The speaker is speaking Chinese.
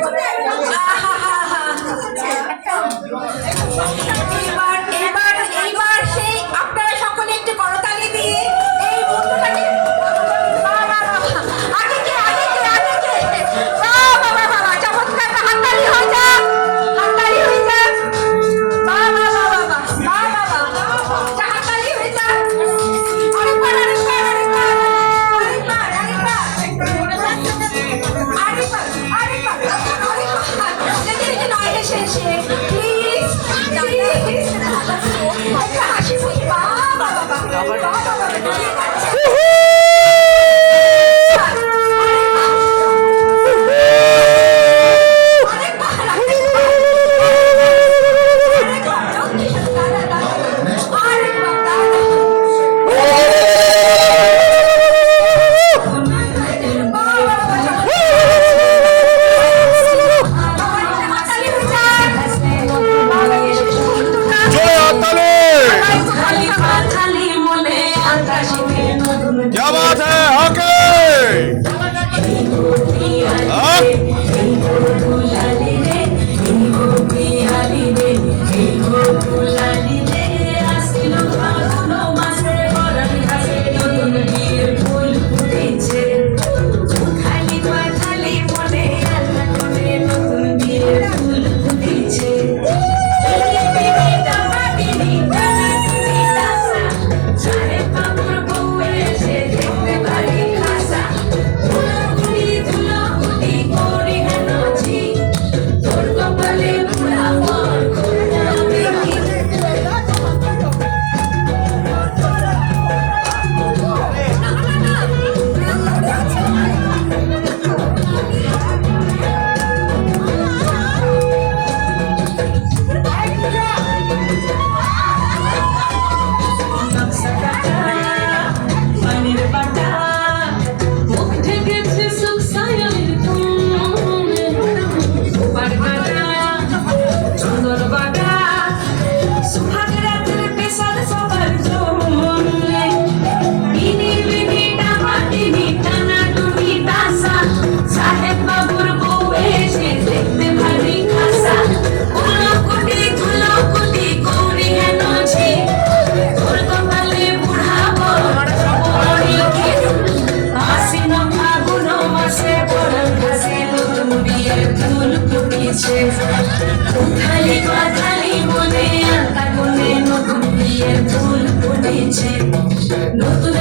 哈哈哈哈。Thank you. Roger, that's হয়েছে নতুন